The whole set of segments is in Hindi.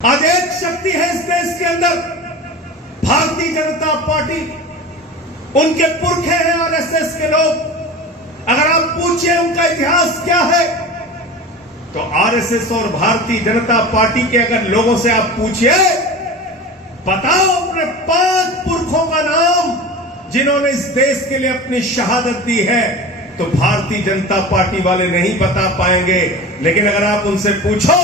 आज एक शक्ति है इस देश के अंदर, भारतीय जनता पार्टी। उनके पुरखे हैं आरएसएस के लोग। अगर आप पूछिए उनका इतिहास क्या है, तो आरएसएस और भारतीय जनता पार्टी के अगर लोगों से आप पूछिए, बताओ अपने 5 पुरखों का नाम जिन्होंने इस देश के लिए अपनी शहादत दी है, तो भारतीय जनता पार्टी वाले नहीं बता पाएंगे। लेकिन अगर आप उनसे पूछो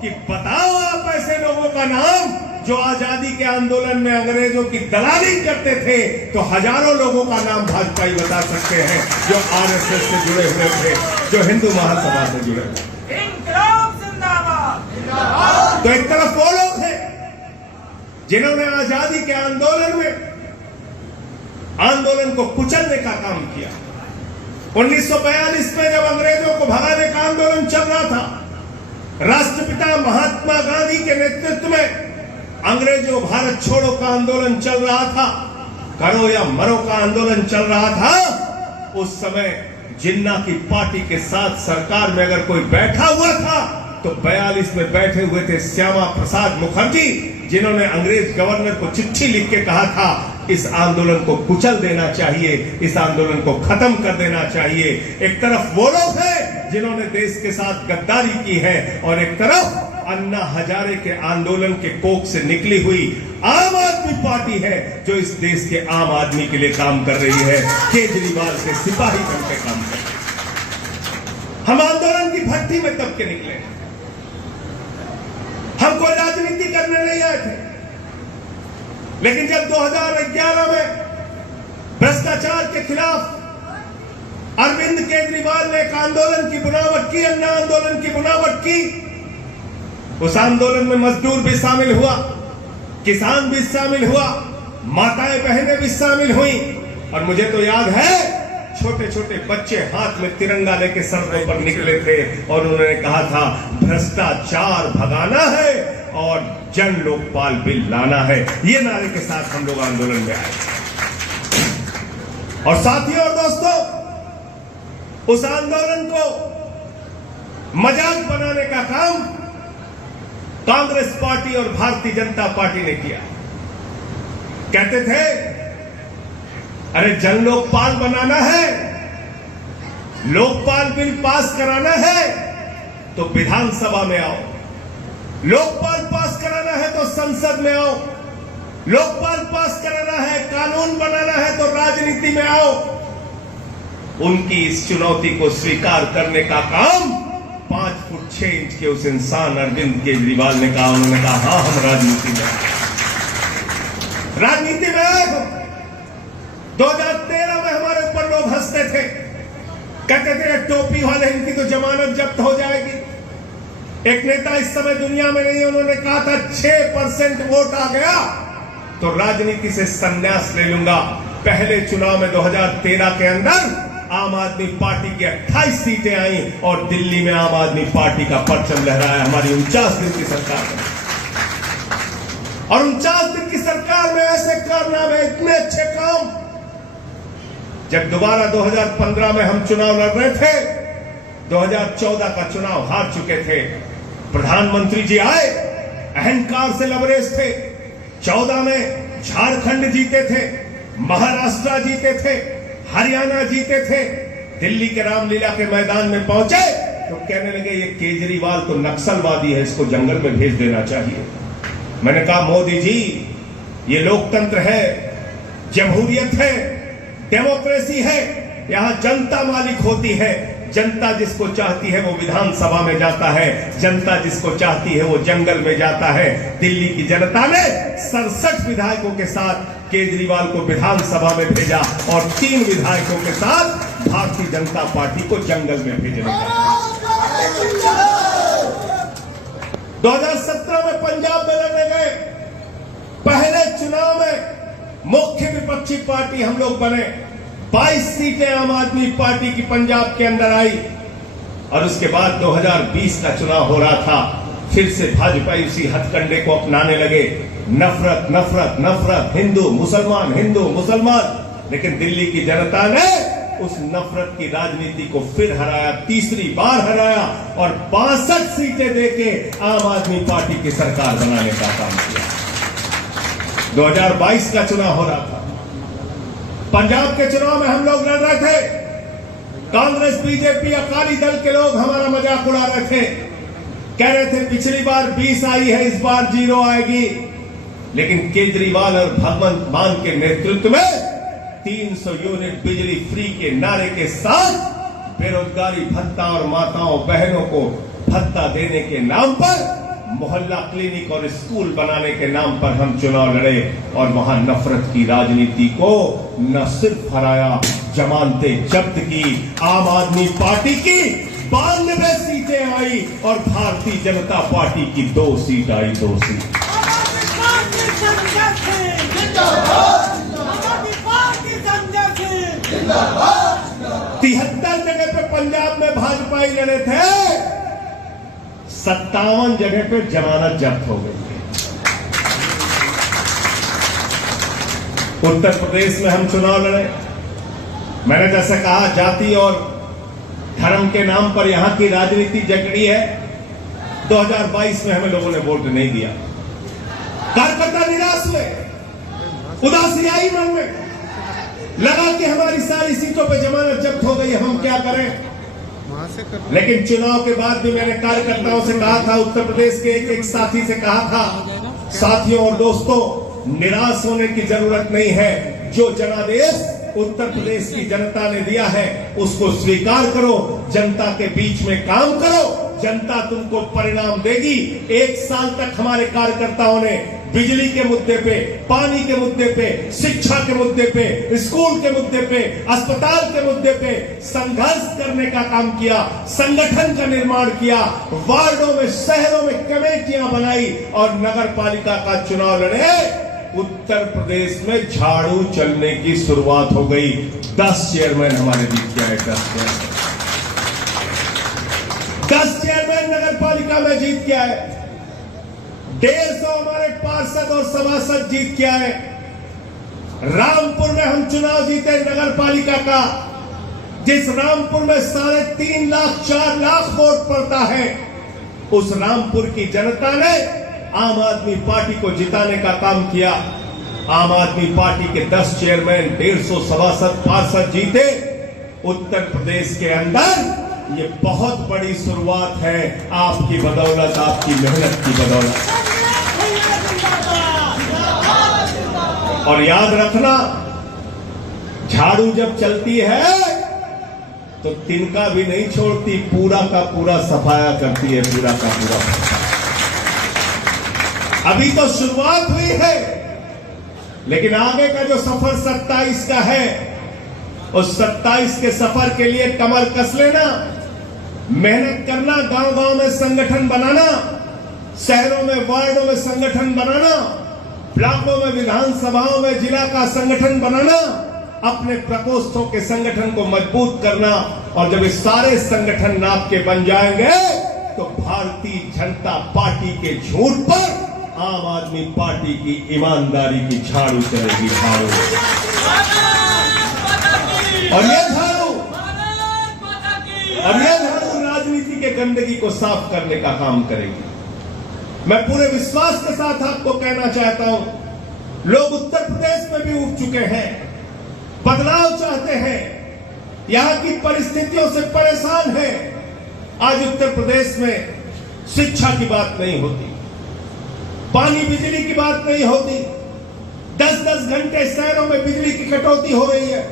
कि बताओ आप ऐसे लोगों का नाम जो आजादी के आंदोलन में अंग्रेजों की दलाली करते थे, तो हजारों लोगों का नाम भाजपाई बता सकते हैं जो आरएसएस से जुड़े हुए थे, जो हिंदू महासभा से जुड़े हुए। तो एक तरफ वो लोग थे जिन्होंने आजादी के आंदोलन को कुचलने का काम किया। 1942 में जब अंग्रेजों को भगाने का आंदोलन चल रहा था, राष्ट्रपिता महात्मा गांधी के नेतृत्व में अंग्रेजों भारत छोड़ो का आंदोलन चल रहा था, करो या मरो का आंदोलन चल रहा था। उस समय जिन्ना की पार्टी के साथ सरकार में अगर कोई बैठा हुआ था, तो 42 में बैठे हुए थे श्यामा प्रसाद मुखर्जी, जिन्होंने अंग्रेज गवर्नर को चिट्ठी लिख के कहा था इस आंदोलन को कुचल देना चाहिए, इस आंदोलन को खत्म कर देना चाहिए। एक तरफ वो लोग हैं जिन्होंने देश के साथ गद्दारी की है, और एक तरफ अन्ना हजारे के आंदोलन के कोख से निकली हुई आम आदमी पार्टी है, जो इस देश के आम आदमी के लिए काम कर रही है, केजरीवाल के सिपाही बनकर काम कर रही है। हम आंदोलन की भट्टी में तब के निकले, हम कोई राजनीति करने नहीं आए थे। लेकिन जब 2011 में भ्रष्टाचार के खिलाफ अरविंद केजरीवाल ने एक आंदोलन की बुनावट की, अन्ना आंदोलन की बुनावट की, उस आंदोलन में मजदूर भी शामिल हुआ, किसान भी शामिल हुआ, माताएं बहनें भी शामिल हुई, और मुझे तो याद है छोटे छोटे बच्चे हाथ में तिरंगा लेके सड़कों पर निकले थे, और उन्होंने कहा था भ्रष्टाचार भगाना है और जन लोकपाल बिल लाना है। ये नारे के साथ हम लोग आंदोलन में आए। और साथियों और दोस्तों, उस आंदोलन को मजाक बनाने का काम कांग्रेस पार्टी और भारतीय जनता पार्टी ने किया। कहते थे अरे जन लोकपाल बनाना है, लोकपाल बिल पास कराना है तो विधानसभा में आओ, लोकपाल पास कराना है तो संसद में आओ, लोकपाल पास कराना है, कानून बनाना है तो राजनीति में आओ। उनकी इस चुनौती को स्वीकार करने का काम 5 फुट 6 इंच के उस इंसान अरविंद केजरीवाल ने कहा। उन्होंने कहा हाँ हम राजनीति में आए। 2013 में हमारे ऊपर लोग हंसते थे, कहते थे टोपी वाले इनकी तो जमानत जब्त हो जाएगी। एक नेता इस समय दुनिया में नहीं है, उन्होंने कहा था 6% वोट आ गया तो राजनीति से संन्यास ले लूंगा। पहले चुनाव में 2013 के अंदर आम आदमी पार्टी की 28 सीटें आई, और दिल्ली में आम आदमी पार्टी का परचम लहराया हमारी 49 दिन की सरकार में। और 49 दिन की सरकार में ऐसे कारनामे, इतने अच्छे काम। जब दोबारा 2015 में हम चुनाव लड़ रहे थे, 2014 का चुनाव हार चुके थे, प्रधानमंत्री जी आए, अहंकार से लबरेज थे। 14 में झारखंड जीते थे, महाराष्ट्र जीते थे, हरियाणा जीते थे। दिल्ली के रामलीला के मैदान में पहुंचे तो कहने लगे ये केजरीवाल तो नक्सलवादी है, इसको जंगल में भेज देना चाहिए। मैंने कहा मोदी जी, ये लोकतंत्र है, जमहूरियत है, डेमोक्रेसी है, यहां जनता मालिक होती है। जनता जिसको चाहती है वो विधानसभा में जाता है, जनता जिसको चाहती है वो जंगल में जाता है। दिल्ली की जनता ने 67 विधायकों के साथ केजरीवाल को विधानसभा में भेजा, और 3 विधायकों के साथ भारतीय जनता पार्टी को जंगल में भेजने का। 2017 में पंजाब में लड़ने गए, पहले चुनाव में मुख्य विपक्षी पार्टी हम लोग बने। 22 सीटें आम आदमी पार्टी की पंजाब के अंदर आई, और उसके बाद 2020 का चुनाव हो रहा था, फिर से भाजपा उसी हथकंडे को अपनाने लगे। नफरत नफरत नफरत, हिंदू मुसलमान, हिंदू मुसलमान। लेकिन दिल्ली की जनता ने उस नफरत की राजनीति को फिर हराया, तीसरी बार हराया और 62 सीटें देके आम आदमी पार्टी की सरकार बनाने का काम किया। 2022 का चुनाव हो रहा था, पंजाब के चुनाव में हम लोग लड़ रहे थे, कांग्रेस बीजेपी अकाली दल के लोग हमारा मजाक उड़ा रहे थे, कह रहे थे पिछली बार 20 आई है, इस बार 0 आएगी। लेकिन केजरीवाल और भगवंत मान के नेतृत्व में 300 यूनिट बिजली फ्री के नारे के साथ बेरोजगारी भत्ता और माताओं बहनों को भत्ता देने के नाम पर, मोहल्ला क्लिनिक और स्कूल बनाने के नाम पर हम चुनाव लड़े और वहां नफरत की राजनीति को न सिर्फ हराया, जमानतें जब्त की। आम आदमी पार्टी की 92 सीटें आई और भारतीय जनता पार्टी की 2 सीट आई, 2 सीट। 73 जगह पे पंजाब में भाजपा ही लड़े थे, 57 जगह पे जमानत जब्त हो गई। उत्तर प्रदेश में हम चुनाव लड़े, मैंने जैसे कहा जाति और धर्म के नाम पर यहां की राजनीति जकड़ी है। 2022 में हमें लोगों ने वोट नहीं दिया, कार्यकर्ता निराश हुए, उदासी आई मन में, लगा कि हमारी सारी सीटों पे जमानत जब्त हो गई, हम क्या करें। लेकिन चुनाव के बाद भी मैंने कार्यकर्ताओं से कहा था, उत्तर प्रदेश के एक साथी से कहा था, साथियों और दोस्तों, निराश होने की जरूरत नहीं है। जो जनादेश उत्तर प्रदेश की जनता ने दिया है उसको स्वीकार करो, जनता के बीच में काम करो, जनता तुमको परिणाम देगी। 1 साल तक हमारे कार्यकर्ताओं ने बिजली के मुद्दे पे, पानी के मुद्दे पे, शिक्षा के मुद्दे पे, स्कूल के मुद्दे पे, अस्पताल के मुद्दे पे संघर्ष करने का काम किया, संगठन का निर्माण किया, वार्डों में, शहरों में कमेटियां बनाई और नगर पालिका का चुनाव लड़े। उत्तर प्रदेश में झाड़ू चलने की शुरुआत हो गई। 10 चेयरमैन हमारे जीत के आए, 10 चेयरमैन नगर पालिका में जीत के आए, 150 हमारे पार्षद और सभासद जीत के आए। रामपुर में हम चुनाव जीते नगर पालिका का, जिस रामपुर में 3.5 लाख 4 लाख वोट पड़ता है, उस रामपुर की जनता ने आम आदमी पार्टी को जिताने का काम किया। आम आदमी पार्टी के 10 चेयरमैन, 150 सभासद पार्षद जीते। उत्तर प्रदेश के अंदर ये बहुत बड़ी शुरुआत है, आपकी बदौलत, आपकी मेहनत की बदौलत। और याद रखना, झाड़ू जब चलती है तो तिनका भी नहीं छोड़ती, पूरा का पूरा सफाया करती है, पूरा का पूरा। अभी तो शुरुआत हुई है, लेकिन आगे का जो सफर 27 का है, उस 27 के सफर के लिए कमर कस लेना, मेहनत करना, गांव-गांव में संगठन बनाना, शहरों में, वार्डों में संगठन बनाना, ब्लॉकों में, विधानसभाओं में जिला का संगठन बनाना, अपने प्रकोष्ठों के संगठन को मजबूत करना। और जब ये सारे संगठन नाप के बन जाएंगे तो भारतीय जनता पार्टी के झूठ पर आम आदमी पार्टी की ईमानदारी की झाड़ू चलेगी, झाड़ू। और ये झाड़ू राजनीति के गंदगी को साफ करने का काम करेगी। मैं पूरे विश्वास के साथ आपको कहना चाहता हूं, लोग उत्तर प्रदेश में भी उठ चुके हैं, बदलाव चाहते हैं, यहां की परिस्थितियों से परेशान हैं। आज उत्तर प्रदेश में शिक्षा की बात नहीं होती, पानी बिजली की बात नहीं होती, 10-10 घंटे शहरों में बिजली की कटौती हो रही है,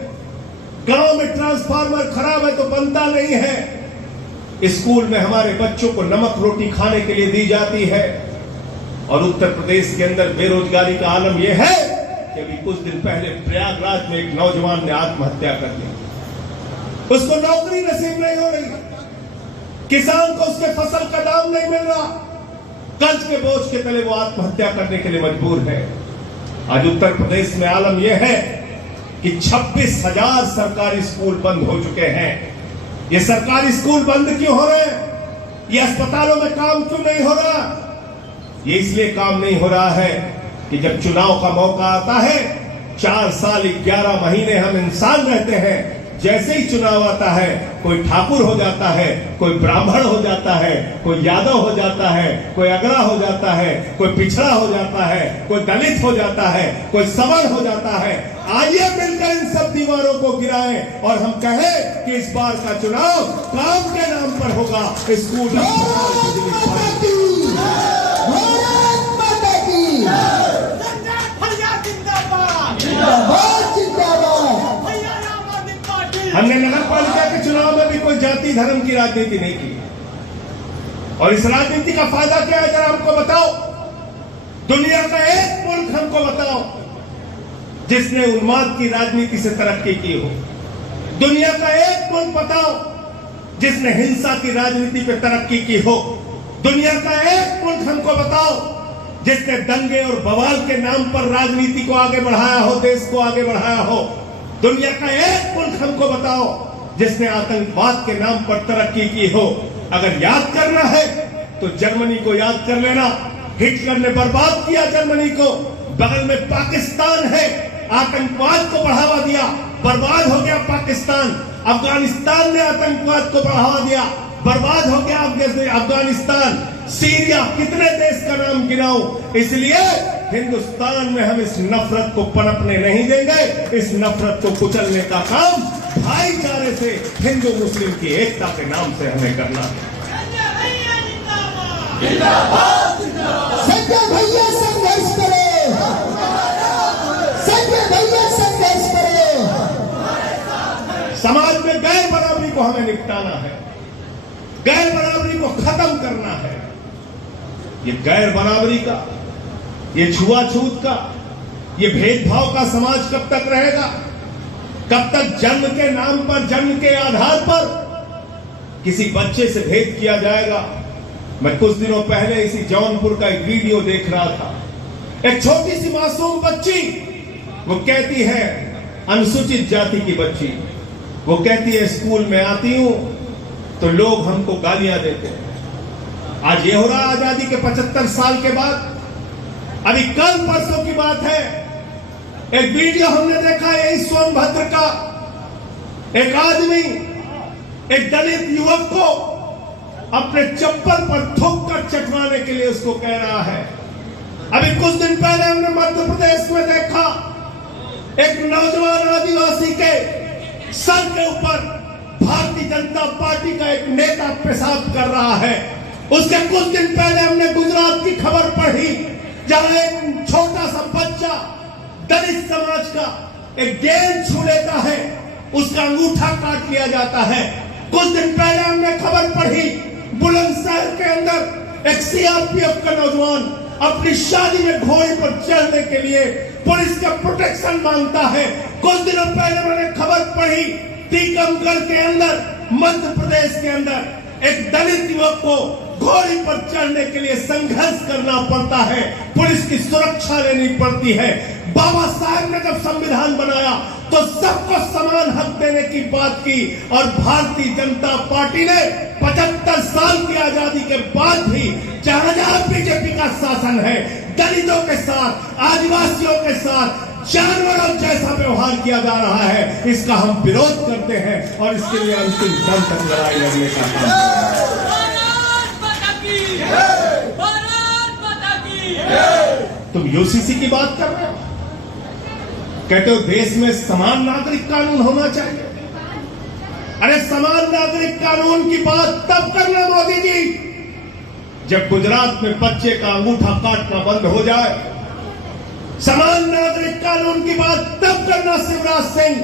गांव में ट्रांसफार्मर खराब है तो बनता नहीं है, स्कूल में हमारे बच्चों को नमक रोटी खाने के लिए दी जाती है। और उत्तर प्रदेश के अंदर बेरोजगारी का आलम यह है कि अभी कुछ दिन पहले प्रयागराज में एक नौजवान ने आत्महत्या कर ली, उसको नौकरी नसीब नहीं हो रही, किसान को उसके फसल का दाम नहीं मिल रहा, कर्ज के बोझ के तले वो आत्महत्या करने के लिए मजबूर है। आज उत्तर प्रदेश में आलम यह है कि 26,000 सरकारी स्कूल बंद हो चुके हैं। ये सरकारी स्कूल बंद क्यों हो रहे हैं? ये अस्पतालों में काम क्यों नहीं हो रहा? ये इसलिए काम नहीं हो रहा है कि जब चुनाव का मौका आता है, 4 साल 11 महीने हम इंसान रहते हैं, जैसे ही चुनाव आता है कोई ठाकुर हो जाता है, कोई ब्राह्मण हो जाता है, कोई यादव हो जाता है, कोई अगरा हो जाता है, कोई पिछड़ा हो जाता है, कोई दलित हो जाता है, कोई सवर्ण हो जाता है। आइए मिलकर इन सब दीवारों को गिराएं और हम कहें कि इस बार का चुनाव काम के नाम पर होगा। स्कूल हमने नगर पालिका के चुनाव में भी कोई जाति धर्म की राजनीति नहीं की। और इस राजनीति का फायदा क्या है, जरा हमको बताओ। दुनिया का एक मुल्क हमको बताओ जिसने उन्माद की राजनीति से तरक्की की हो। दुनिया का एक मुल्क बताओ जिसने हिंसा की राजनीति पे तरक्की की हो। दुनिया का एक मुल्क हमको बताओ जिसने दंगे और बवाल के नाम पर राजनीति को आगे बढ़ाया हो, देश को आगे बढ़ाया हो। दुनिया का एक मुल्क हमको बताओ जिसने आतंकवाद के नाम पर तरक्की की हो। अगर याद करना है तो जर्मनी को याद कर लेना। हिटलर ने बर्बाद किया जर्मनी को। बगल में पाकिस्तान है, आतंकवाद को बढ़ावा दिया, बर्बाद हो गया पाकिस्तान। अफगानिस्तान ने आतंकवाद को बढ़ावा दिया, बर्बाद हो गया अफगानिस्तान। सीरिया, कितने देश का नाम गिनाऊं। इसलिए हिंदुस्तान में हम इस नफरत को पनपने नहीं देंगे। इस नफरत को कुचलने का काम भाईचारे से, हिंदू मुस्लिम की एकता के नाम से हमें करना है। संजय भैया संघर्ष करो, संजय भैया संघर्ष करो। समाज में गैर बराबरी को हमें निपटाना है, गैर बराबरी को खत्म करना है। ये गैर बराबरी का, ये छुआछूत का, ये भेदभाव का समाज कब तक रहेगा? कब तक जन्म के नाम पर, जन्म के आधार पर किसी बच्चे से भेद किया जाएगा? मैं कुछ दिनों पहले इसी जौनपुर का एक वीडियो देख रहा था। एक छोटी सी मासूम बच्ची, वो कहती है, अनुसूचित जाति की बच्ची, वो कहती है स्कूल में आती हूं तो लोग हमको गालियां देते हैं। आज ये हो रहा आजादी के 75 साल के बाद। अभी कल परसों की बात है, एक वीडियो हमने देखा यही सोनभद्र का। एक आदमी एक दलित युवक को अपने चप्पल पर थूक कर चटवाने के लिए उसको कह रहा है। अभी कुछ दिन पहले हमने मध्य प्रदेश में देखा, एक नौजवान आदिवासी के सर के ऊपर भारतीय जनता पार्टी का एक नेता पेशाब कर रहा है। उसके कुछ दिन पहले हमने गुजरात की खबर पढ़ी, जहां एक छोटा सा बच्चा दलित समाज का एक गेंद छू लेता है, उसका अंगूठा काट लिया जाता है। कुछ दिन पहले हमने खबर पढ़ी, बुलंदशहर के अंदर एक सीआरपीएफ का नौजवान अपनी शादी में घोड़े पर चढ़ने के लिए पुलिस का प्रोटेक्शन मांगता है। कुछ दिनों पहले मैंने खबर पढ़ी, टीकमगढ़ के अंदर, मध्य प्रदेश के अंदर एक दलित युवक को घोड़ी पर चढ़ने के लिए संघर्ष करना पड़ता है, पुलिस की सुरक्षा लेनी पड़ती है। बाबा साहब ने जब संविधान बनाया तो सबको समान हक देने की बात की, और भारतीय जनता पार्टी ने 75 साल की आजादी के बाद भी जहां जहां बीजेपी का शासन है, दलितों के साथ, आदिवासियों के साथ जानवरों जैसा व्यवहार किया जा रहा है। इसका हम विरोध करते हैं और इसके लिए अंतिम दम तक लड़ाई लड़ने का काम। तुम यूसीसी की बात कर रहे हो, कहते हो देश में समान नागरिक कानून होना चाहिए। अरे समान नागरिक कानून की बात तब करना मोदी जी जब गुजरात में बच्चे का अंगूठा काटना बंद हो जाए। समान नागरिक कानून की बात तब करना शिवराज सिंह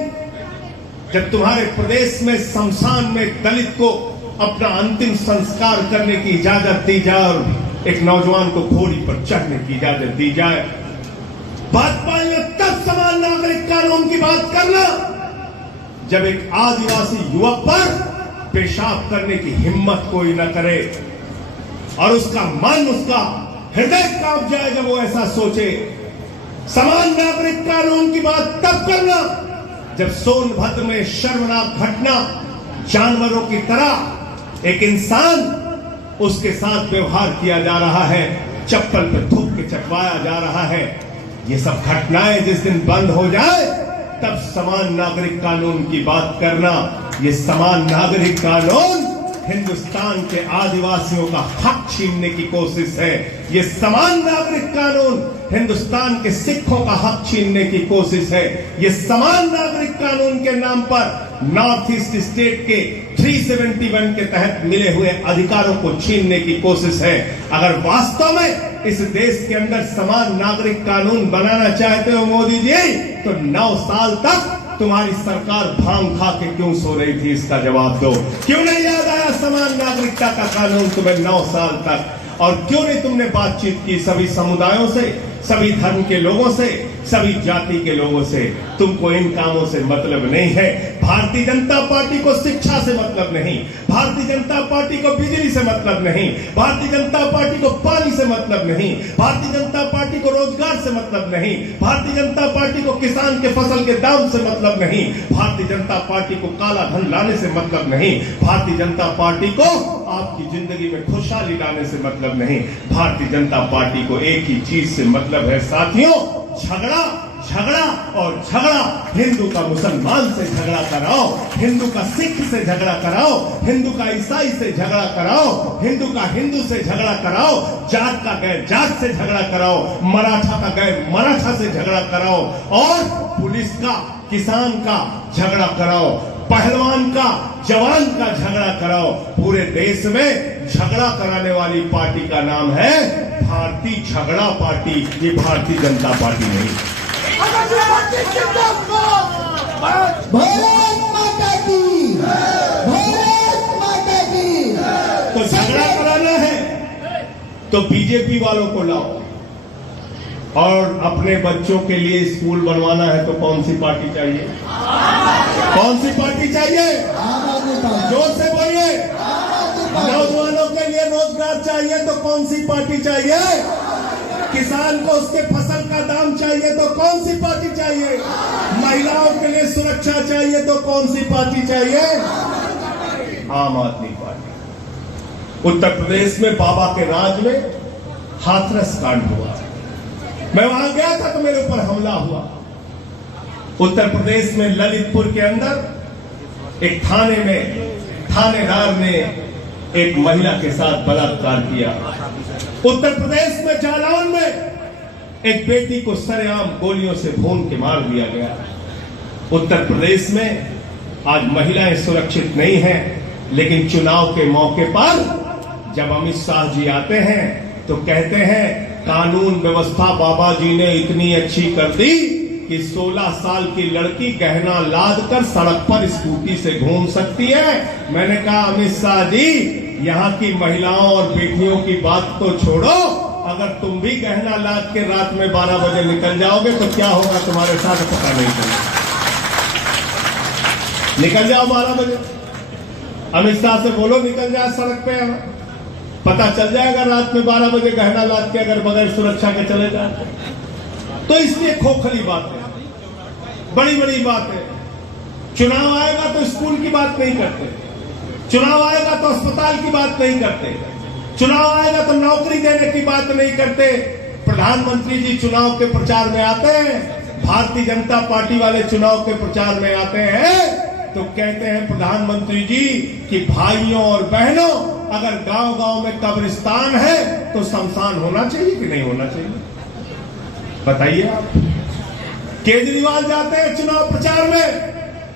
जब तुम्हारे प्रदेश में शमशान में दलित को अपना अंतिम संस्कार करने की इजाजत दी जाए और एक नौजवान को घोड़ी पर चढ़ने की इजाजत दी जाए। भाजपा ने तब समान नागरिक कानून की बात करना जब एक आदिवासी युवक पर पेशाब करने की हिम्मत कोई न करे और उसका मन, उसका हृदय कांप जाए जब वो ऐसा सोचे। समान नागरिक कानून की बात तब करना जब सोनभद्र में शर्मनाक घटना, जानवरों की तरह एक इंसान, उसके साथ व्यवहार किया जा रहा है, चप्पल पे थूक के चटवाया जा रहा है। ये सब घटनाएं जिस दिन बंद हो जाए तब समान नागरिक कानून की बात करना। ये समान नागरिक कानून हिंदुस्तान के आदिवासियों का हक छीनने की कोशिश है। ये समान नागरिक कानून हिंदुस्तान के सिखों का हक छीनने की कोशिश है। ये समान नागरिक कानून के नाम पर नॉर्थ ईस्ट स्टेट के 371 के तहत मिले हुए अधिकारों को छीनने की कोशिश है। अगर वास्तव में इस देश के अंदर समान नागरिक कानून बनाना चाहते हो मोदी जी, तो 9 साल तक तुम्हारी सरकार भांग खा के क्यों सो रही थी, इसका जवाब दो। क्यों नहीं याद आया समान नागरिकता का कानून तुम्हें 9 साल तक? और क्यों नहीं तुमने बातचीत की सभी समुदायों से, सभी धर्म के लोगों से, सभी जाति के लोगों से? तुमको इन कामों से मतलब नहीं है। भारतीय जनता पार्टी को शिक्षा से मतलब नहीं, भारतीय जनता पार्टी को बिजली से मतलब नहीं, भारतीय जनता पार्टी को पानी से मतलब नहीं, भारतीय जनता पार्टी को रोजगार से मतलब नहीं, भारतीय जनता पार्टी को किसान के फसल के दाम से मतलब नहीं, भारतीय जनता पार्टी को काला धन लाने से मतलब नहीं, भारतीय जनता पार्टी को आपकी जिंदगी में खुशहाली लाने से मतलब नहीं। भारतीय जनता पार्टी को एक ही चीज से मतलब है साथियों, झगड़ा, झगड़ा और झगड़ा। हिंदू का मुसलमान से झगड़ा कराओ, हिंदू का सिख से झगड़ा कराओ, हिंदू का ईसाई से झगड़ा कराओ, हिंदू का हिंदू से झगड़ा कराओ, जात का गैर जात से झगड़ा कराओ, मराठा का गैर मराठा से झगड़ा कराओ, और पुलिस का किसान का झगड़ा कराओ, पहलवान का जवान का झगड़ा कराओ। पूरे देश में झगड़ा कराने वाली पार्टी का नाम है भारतीय झगड़ा पार्टी, ये भारतीय जनता पार्टी नहीं। भारत माता की, भारत माता की। तो झगड़ा कराना है तो बीजेपी वालों को लाओ, और अपने बच्चों के लिए स्कूल बनवाना है तो कौन सी पार्टी चाहिए? कौन सी पार्टी चाहिए? जोर से बोलिए। नौजवानों के लिए रोजगार चाहिए तो कौन सी पार्टी चाहिए? किसान को उसके फसल का दाम चाहिए तो कौन सी पार्टी चाहिए? महिलाओं के लिए सुरक्षा चाहिए तो कौन सी पार्टी चाहिए? आम आदमी पार्टी। उत्तर प्रदेश में बाबा के राज में हाथरस कांड हुआ, मैं वहां गया था तो मेरे ऊपर हमला हुआ। उत्तर प्रदेश में ललितपुर के अंदर एक थाने में थानेदार ने एक महिला के साथ बलात्कार किया। उत्तर प्रदेश में जालौन में एक बेटी को सरेआम गोलियों से भून के मार दिया गया। उत्तर प्रदेश में आज महिलाएं सुरक्षित नहीं हैं, लेकिन चुनाव के मौके पर जब अमित शाह जी आते हैं तो कहते हैं कानून व्यवस्था बाबा जी ने इतनी अच्छी कर दी कि 16 साल की लड़की गहना लाद कर सड़क पर स्कूटी से घूम सकती है। मैंने कहा अमित शाह जी, यहाँ की महिलाओं और बेटियों की बात तो छोड़ो, अगर तुम भी गहना लाद के रात में 12 बजे निकल जाओगे तो क्या होगा तुम्हारे साथ पता नहीं चलेगा। निकल जाओ 12 बजे, अमित शाह से बोलो निकल जाए सड़क पे, पता चल जाएगा रात में 12 बजे गहना लाद के अगर बगैर सुरक्षा के चले जाए तो। इसलिए खोखली बात है, बड़ी बड़ी बात है। चुनाव आएगा तो स्कूल की बात नहीं करते, चुनाव आएगा तो अस्पताल की बात नहीं करते, चुनाव आएगा तो नौकरी देने की बात नहीं करते। प्रधानमंत्री जी चुनाव के प्रचार में आते हैं, भारतीय जनता पार्टी वाले चुनाव के प्रचार में आते हैं तो कहते हैं प्रधानमंत्री जी कि भाइयों और बहनों, अगर गांव गांव में कब्रिस्तान है तो शमशान होना चाहिए कि नहीं होना चाहिए? बताइए आप। केजरीवाल जाते हैं चुनाव प्रचार में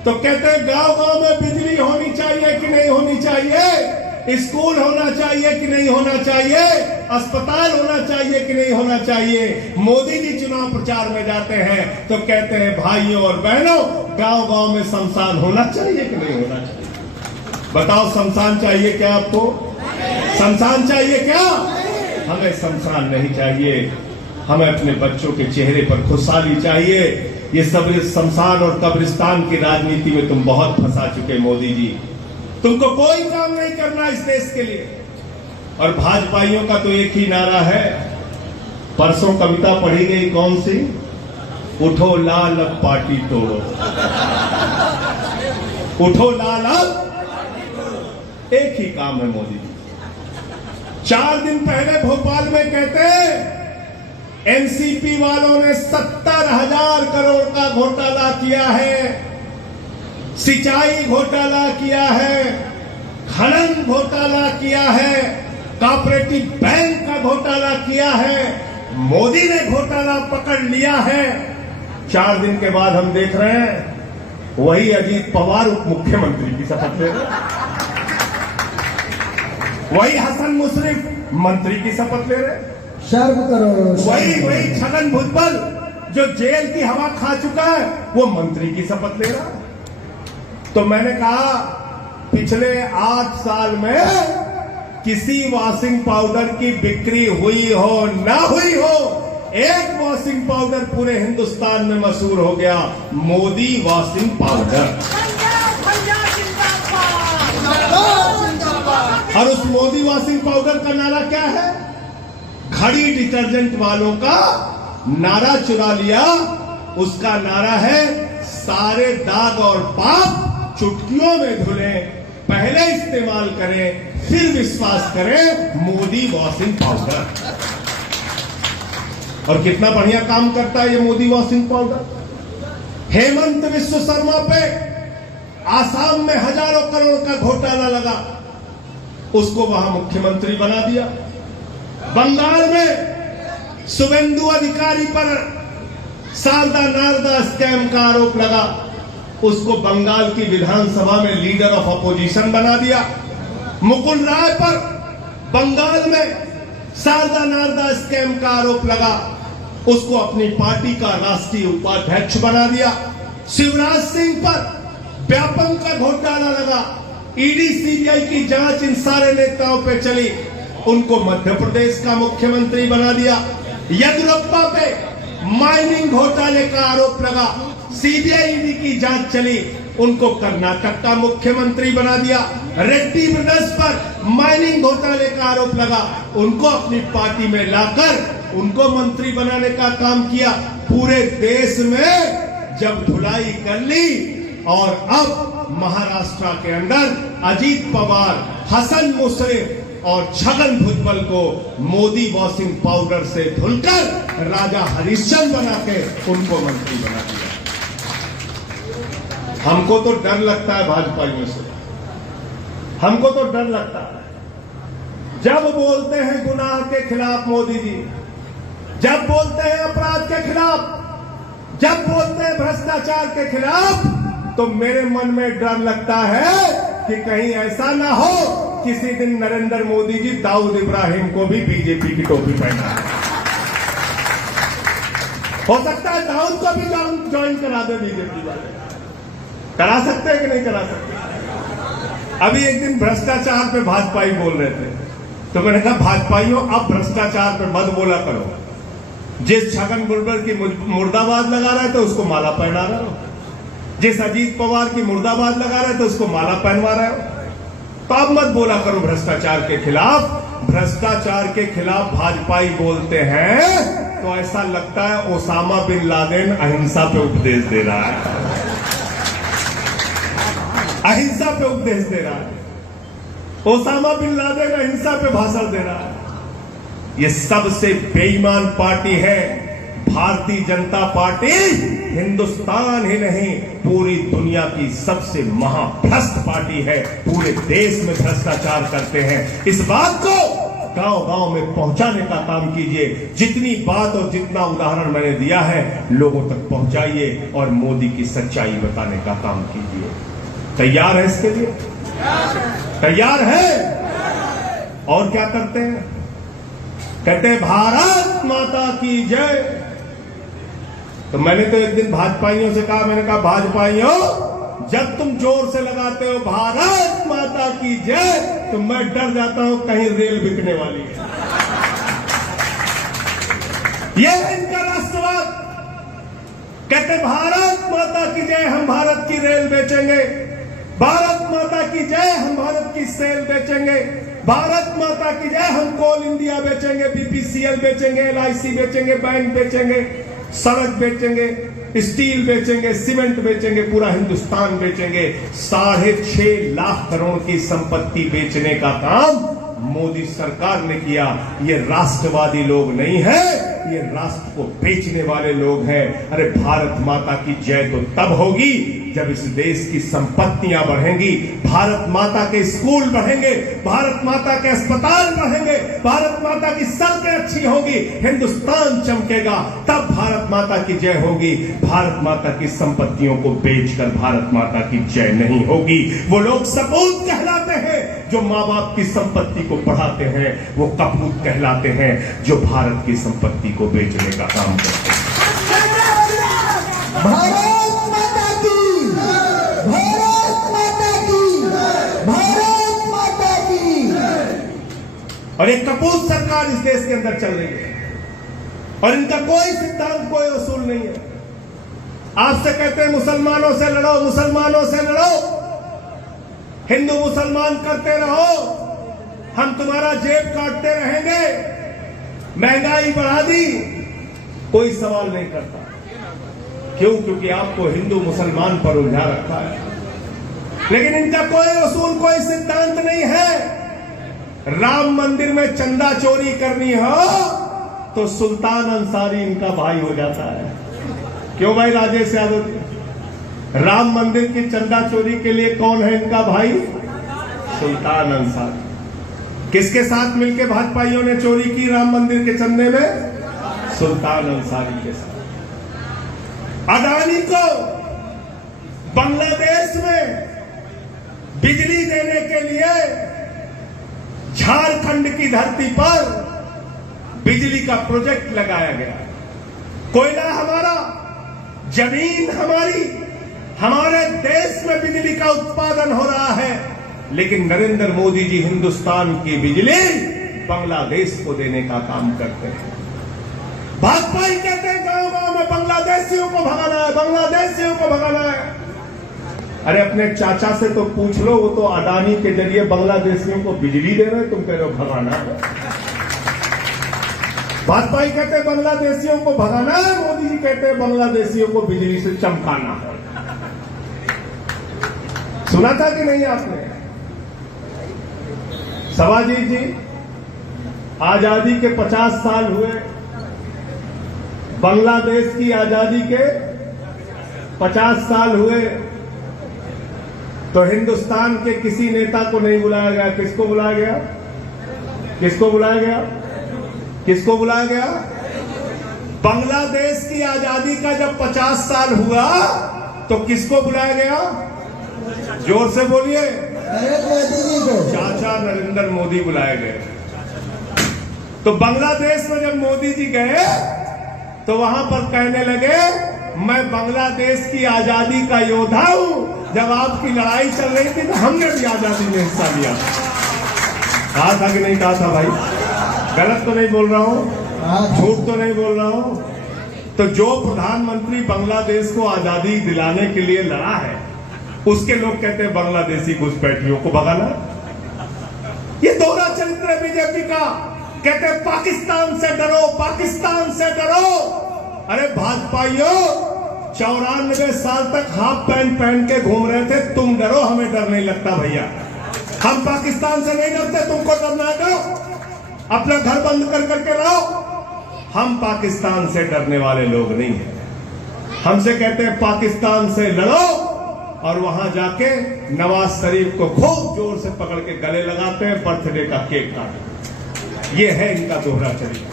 तो कहते हैं गांव गांव में बिजली होनी चाहिए कि नहीं होनी चाहिए, स्कूल होना चाहिए कि नहीं होना चाहिए, अस्पताल होना चाहिए कि नहीं होना चाहिए। मोदी जी चुनाव प्रचार में जाते हैं तो कहते हैं भाइयों और बहनों, गांव गांव में शमशान होना चाहिए कि नहीं होना चाहिए? बताओ, शमशान चाहिए क्या आपको? शमशान चाहिए क्या? हमें शमशान नहीं चाहिए, हमें अपने बच्चों के चेहरे पर खुशहाली चाहिए। ये सब शमशान और कब्रिस्तान की राजनीति में तुम बहुत फंसा चुके मोदी जी, तुमको कोई काम नहीं करना इस देश के लिए। और भाजपाइयों का तो एक ही नारा है, परसों कविता पढ़ी गई कौन सी, उठो लाल अब पार्टी तोड़ो, उठो लाल अब। एक ही काम है मोदी जी। 4 दिन पहले भोपाल में कहते हैं एनसीपी वालों ने 70 70,000 करोड़ का घोटाला किया है, सिंचाई घोटाला किया है, खनन घोटाला किया है, कोऑपरेटिव बैंक का घोटाला किया है। मोदी ने घोटाला पकड़ लिया है। 4 दिन के बाद हम देख रहे हैं वही अजीत पवार उप मुख्यमंत्री की शपथ ले रहे हैं, वही हसन मुशर्रफ मंत्री की शपथ ले रहे हैं, शर्म करो। वही छगन भुजबल जो जेल की हवा खा चुका है वो मंत्री की शपथ ले रहा है। तो मैंने कहा पिछले 8 साल में किसी वॉशिंग पाउडर की बिक्री हुई हो ना हुई हो, एक वॉशिंग पाउडर पूरे हिंदुस्तान में मशहूर हो गया, मोदी वॉशिंग पाउडर। और उस मोदी वॉशिंग पाउडर का नारा क्या है? घड़ी डिटर्जेंट वालों का नारा चुरा लिया। उसका नारा है सारे दाग और पाप चुटकियों में धुले, पहले इस्तेमाल करें फिर विश्वास करें, मोदी वॉशिंग पाउडर। और कितना बढ़िया काम करता है ये मोदी वॉशिंग पाउडर। हेमंत विश्व शर्मा पे आसाम में हजारों करोड़ का घोटाला लगा, उसको वहां मुख्यमंत्री बना दिया। बंगाल में शुभेंदु अधिकारी पर शारदा नारदा स्कैम का आरोप लगा, उसको बंगाल की विधानसभा में लीडर ऑफ अपोजिशन बना दिया। मुकुल राय पर बंगाल में शारदा नारदा स्कैम का आरोप लगा, उसको अपनी पार्टी का राष्ट्रीय उपाध्यक्ष बना दिया। शिवराज सिंह पर व्यापम का घोटाला लगा, ईडी सीबीआई की जांच इन सारे नेताओं पे चली, उनको मध्य प्रदेश का मुख्यमंत्री बना दिया। येदियुरप्पा पे माइनिंग घोटाले का आरोप लगा, सीबीआई ईडी की जांच चली, उनको कर्नाटक का मुख्यमंत्री बना दिया। रेड्डी ब्रदर्स पर माइनिंग घोटाले का आरोप लगा, उनको अपनी पार्टी में लाकर उनको मंत्री बनाने का काम किया। पूरे देश में जब धुलाई कर ली और अब महाराष्ट्र के अंदर अजीत पवार, हसन मुशर्रफ और छगन भुजबल को मोदी वॉशिंग पाउडर से धुलकर राजा हरिश्चंद्र बना के उनको मंत्री बना दिया। हमको तो डर लगता है भाजपाइयों से, हमको तो डर लगता है जब बोलते हैं गुनाह के खिलाफ मोदी जी, जब बोलते हैं अपराध के खिलाफ, जब बोलते हैं भ्रष्टाचार के खिलाफ, तो मेरे मन में डर लगता है कि कहीं ऐसा ना हो किसी दिन नरेंद्र मोदी जी दाऊद इब्राहिम को भी बीजेपी की टोपी पहना है। हो सकता है दाऊद को भी ज्वाइन करा दे बीजेपी वाले। करा सकते हैं कि नहीं करा सकते? अभी एक दिन भ्रष्टाचार पे भाजपाई बोल रहे थे, तो मैंने कहा भाजपाइयों अब भ्रष्टाचार पे मत बोला करो। जिस छगन भुजबल की मुर्दाबाद लगा रहे थे उसको माला पहना रहे हो, जिस अजीत पवार की मुर्दाबाद लगा रहे थे उसको माला पहनवा रहे हो। तो अब मत बोला करो भ्रष्टाचार के खिलाफ। भ्रष्टाचार के खिलाफ भाजपाई बोलते हैं तो ऐसा लगता है ओसामा बिन लादेन अहिंसा पे उपदेश दे रहा है, अहिंसा पे उपदेश दे रहा है। ओसामा बिन लादेन अहिंसा पे भाषण दे रहा है। ये सबसे बेईमान पार्टी है भारतीय जनता पार्टी। हिंदुस्तान ही नहीं पूरी दुनिया की सबसे महाभ्रष्ट पार्टी है, पूरे देश में भ्रष्टाचार करते हैं। इस बात को गांव-गांव में पहुंचाने का काम कीजिए। जितनी बात और जितना उदाहरण मैंने दिया है लोगों तक पहुंचाइए और मोदी की सच्चाई बताने का काम कीजिए। तैयार है इसके लिए? तैयार है? और क्या करते हैं? कहते हैं भारत माता की जय। तो मैंने तो एक दिन भाजपाइयों से कहा, मैंने कहा भाजपाइयों जब तुम जोर से लगाते हो भारत माता की जय तो मैं डर जाता हूं कहीं रेल बिकने वाली है। ये है इनका राष्ट्रवाद। कहते भारत माता की जय, हम भारत की रेल बेचेंगे, भारत माता की जय, हम भारत की सेल बेचेंगे, भारत माता की जय, हम कोल इंडिया बेचेंगे, बीपीसीएल बेचेंगे, एलआईसी बेचेंगे, बैंक बेचेंगे, सड़क बेचेंगे, स्टील बेचेंगे, सीमेंट बेचेंगे, पूरा हिंदुस्तान बेचेंगे। 6.5 लाख करोड़ की संपत्ति बेचने का काम मोदी सरकार ने किया। ये राष्ट्रवादी लोग नहीं है, ये राष्ट्र को बेचने वाले लोग हैं। अरे भारत माता की जय तो तब होगी जब इस देश की संपत्तियां बढ़ेंगी, भारत माता के स्कूल बढ़ेंगे, भारत माता के अस्पताल बढ़ेंगे, भारत माता की सड़कें अच्छी होंगी, हिंदुस्तान चमकेगा, तब भारत माता की जय होगी। भारत माता की संपत्तियों को बेचकर भारत माता की जय नहीं होगी। वो लोग सपूत कहलाते हैं जो माँ बाप की संपत्ति को बढ़ाते हैं, वो कपूत कहलाते हैं जो भारत की संपत्ति को बेचने का काम करते हैं। भारत माता की, भारत माता की, भारत माता की। और एक कपूत सरकार इस देश के अंदर चल रही है और इनका कोई सिद्धांत, कोई उसूल नहीं है। आपसे कहते हैं मुसलमानों से लड़ो, मुसलमानों से लड़ो, हिंदू मुसलमान करते रहो, हम तुम्हारा जेब काटते रहेंगे, महंगाई बढ़ा दी, कोई सवाल नहीं करता। क्यों? क्योंकि आपको हिंदू मुसलमान पर उलझा रखा है। लेकिन इनका कोई उसूल, कोई सिद्धांत नहीं है। राम मंदिर में चंदा चोरी करनी हो तो सुल्तान अंसारी इनका भाई हो जाता है। क्यों भाई राजेश यादव? राम मंदिर की चंदा चोरी के लिए कौन है इनका भाई? सुल्तान अंसारी। किसके साथ मिलकर भाजपाइयों ने चोरी की राम मंदिर के चंदे में? सुल्तान अंसारी के साथ। अडानी को बांग्लादेश में बिजली देने के लिए झारखंड की धरती पर बिजली का प्रोजेक्ट लगाया गया। कोयला हमारा, जमीन हमारी, हमारे देश में बिजली का उत्पादन हो रहा है, लेकिन नरेंद्र मोदी जी हिंदुस्तान की बिजली बांग्लादेश को देने का काम करते हैं। भाजपा ही कहते हैं गांव गांव में बांग्लादेशियों को भगाना है, बांग्लादेशियों को भगाना है। अरे अपने चाचा से तो पूछ लो, वो तो अडानी के जरिए बांग्लादेशियों को बिजली दे रहे हैं, तुम कह रहे हो भगाना है। भाजपा ही कहते हैं बांग्लादेशियों को भगाना है, मोदी जी कहते हैं बांग्लादेशियों को बिजली से चमकाना है। सुना था कि नहीं आपने? सवाजीत जी, आजादी के 50 साल हुए, बांग्लादेश की आजादी के 50 साल हुए, तो हिंदुस्तान के किसी नेता को नहीं बुलाया गया। किसको बुलाया गया? किसको बुलाया गया? किसको बुलाया गया? बांग्लादेश की आजादी का जब 50 साल हुआ तो किसको बुलाया गया? जोर से बोलिए। चाचा नरेंद्र मोदी बुलाए गए। तो बांग्लादेश में जब मोदी जी गए तो वहां पर कहने लगे, मैं बांग्लादेश की आजादी का योद्धा हूं। जब आपकी लड़ाई चल रही थी तो हमने भी आजादी में हिस्सा लिया। कहा था कि नहीं कहा था भाई? गलत तो नहीं बोल रहा हूं, झूठ तो नहीं बोल रहा हूं। तो जो प्रधानमंत्री बांग्लादेश को आजादी दिलाने के लिए लड़ा है, उसके लोग कहते हैं बांग्लादेशी घुसपैठियों को भगाना। ये दोहरा चरित्र है बीजेपी का। कहते हैं पाकिस्तान से डरो, पाकिस्तान से डरो। अरे भाजपाइयों, 94 साल तक हाफ पैंट पहन के घूम रहे थे, तुम डरो, हमें डर नहीं लगता भैया। हम पाकिस्तान से नहीं डरते, तुमको डरना है तो अपना घर बंद कर करके रहो। हम पाकिस्तान से डरने वाले लोग नहीं हैं। हमसे कहते हैं पाकिस्तान से लड़ो और वहां जाके नवाज शरीफ को खूब जोर से पकड़ के गले लगाते हैं, बर्थडे का केक काटते। ये है इनका दोहरा चरित्र,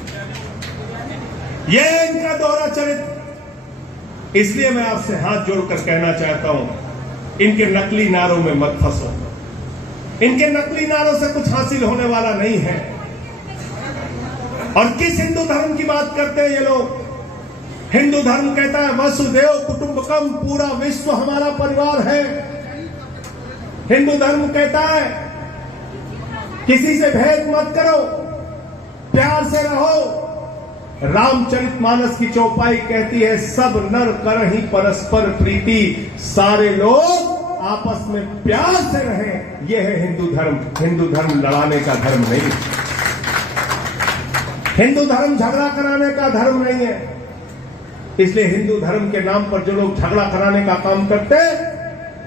ये है इनका दोहरा चरित्र। इसलिए मैं आपसे हाथ जोड़कर कहना चाहता हूं, इनके नकली नारों में मत फंसो। इनके नकली नारों से कुछ हासिल होने वाला नहीं है। और किस हिंदू धर्म की बात करते हैं ये लोग? हिंदू धर्म कहता है वसुदेव कुटुंबकम, पूरा विश्व हमारा परिवार है। हिंदू धर्म कहता है किसी से भेद मत करो, प्यार से रहो। रामचरितमानस की चौपाई कहती है सब नर करहि परस्पर प्रीति, सारे लोग आपस में प्यार से रहें। यह है हिंदू धर्म। हिंदू धर्म लड़ाने का धर्म नहीं है। हिंदू धर्म झगड़ा कराने का धर्म नहीं है। इसलिए हिंदू धर्म के नाम पर जो लोग झगड़ा कराने का काम करते हैं,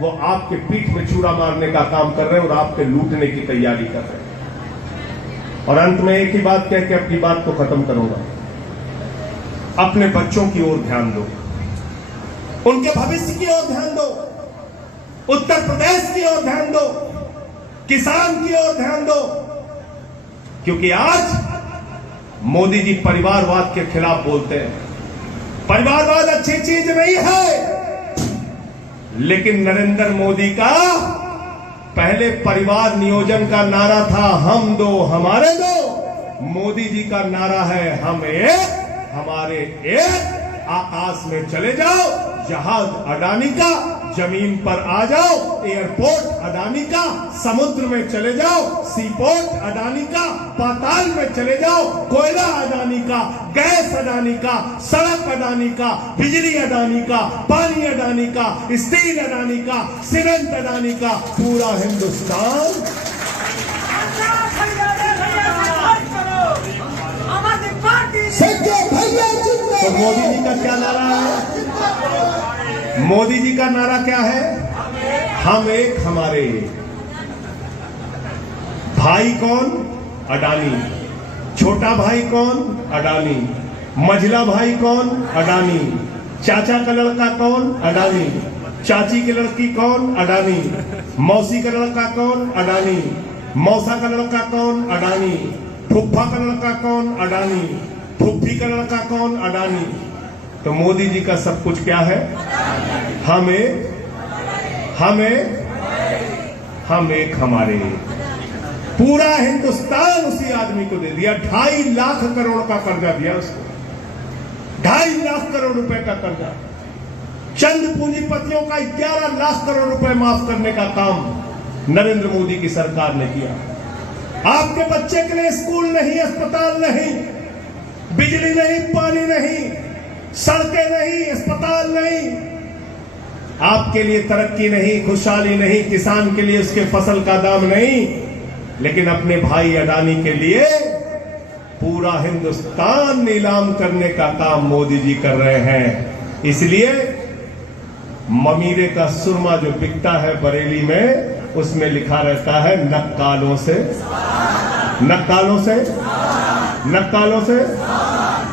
वो आपके पीठ में छुरा मारने का काम कर रहे हैं और आपके लूटने की तैयारी कर रहे हैं। और अंत में एक ही बात कह के अपनी बात को खत्म करूंगा। अपने बच्चों की ओर ध्यान दो, उनके भविष्य की ओर ध्यान दो, उत्तर प्रदेश की ओर ध्यान दो, किसान की ओर ध्यान दो। क्योंकि आज मोदी जी परिवारवाद के खिलाफ बोलते हैं। परिवारवाद अच्छी चीज नहीं है, लेकिन नरेंद्र मोदी का पहले परिवार नियोजन का नारा था हम दो हमारे दो। मोदी जी का नारा है हम एक हमारे एक। आकाश में चले जाओ, जहाज अडानी का, जमीन पर आ जाओ, एयरपोर्ट अडानी का, समुद्र में चले जाओ, सीपोर्ट अडानी का, पाताल में चले जाओ, कोयला अडानी का, गैस अडानी का, सड़क अडानी का, बिजली अडानी का, पानी अडानी का, स्टील अडानी का, सीमेंट अडानी का, पूरा हिंदुस्तान। तो मोदी जी का क्या नारा है? मोदी जी का नारा क्या है? हम एक हमारे एक। भाई कौन? अडानी। छोटा भाई कौन? अडानी। मझला भाई कौन? अडानी। चाचा का लड़का कौन? अडानी। चाची की लड़की कौन? अडानी। मौसी का लड़का कौन? अडानी। मौसा का लड़का कौन? अडानी। फुफ्फा का लड़का कौन? अडानी। फुफ्फी का लड़का कौन? अडानी। तो मोदी जी का सब कुछ क्या है? हम एक हमारे एक। पूरा हिंदुस्तान उसी आदमी को दे दिया। 2.5 लाख करोड़ का कर्जा दिया उसको, 2.5 लाख करोड़ रुपए का कर्जा। चंद पूंजीपतियों का 11 लाख करोड़ रुपए माफ करने का काम नरेंद्र मोदी की सरकार ने किया। आपके बच्चे के लिए स्कूल नहीं, अस्पताल नहीं, बिजली नहीं, पानी नहीं, सड़कें नहीं, अस्पताल नहीं। आपके लिए तरक्की नहीं, खुशहाली नहीं, किसान के लिए उसके फसल का दाम नहीं, लेकिन अपने भाई अडानी के लिए पूरा हिंदुस्तान नीलाम करने का काम मोदी जी कर रहे हैं। इसलिए ममीरे का सुरमा जो बिकता है बरेली में, उसमें लिखा रहता है नक्कालों से, नक्कालों से, नक्कालों से।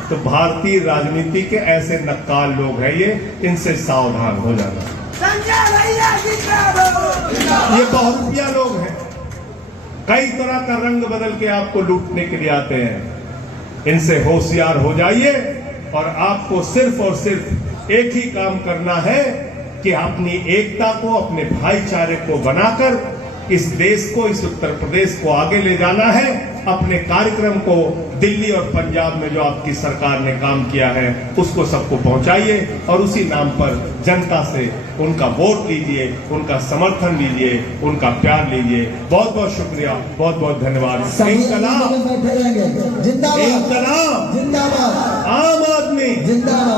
तो भारतीय राजनीति के ऐसे नक्काल लोग हैं ये, इनसे सावधान हो जाना। ये बहुरूपिया लोग हैं, कई तरह का रंग बदल के आपको लूटने के लिए आते हैं। इनसे होशियार हो जाइए और आपको सिर्फ और सिर्फ एक ही काम करना है कि अपनी एकता को, अपने भाईचारे को बनाकर इस देश को, इस उत्तर प्रदेश को आगे ले जाना है। अपने कार्यक्रम को दिल्ली और पंजाब में जो आपकी सरकार ने काम किया है उसको सबको पहुंचाइए और उसी नाम पर जनता से उनका वोट लीजिए, उनका समर्थन लीजिए, उनका प्यार लीजिए। बहुत बहुत शुक्रिया, बहुत बहुत धन्यवाद। इंकलाब, जिंदाबाद, इंकलाब, जिंदाबाद, आम आदमी जिंदाबाद।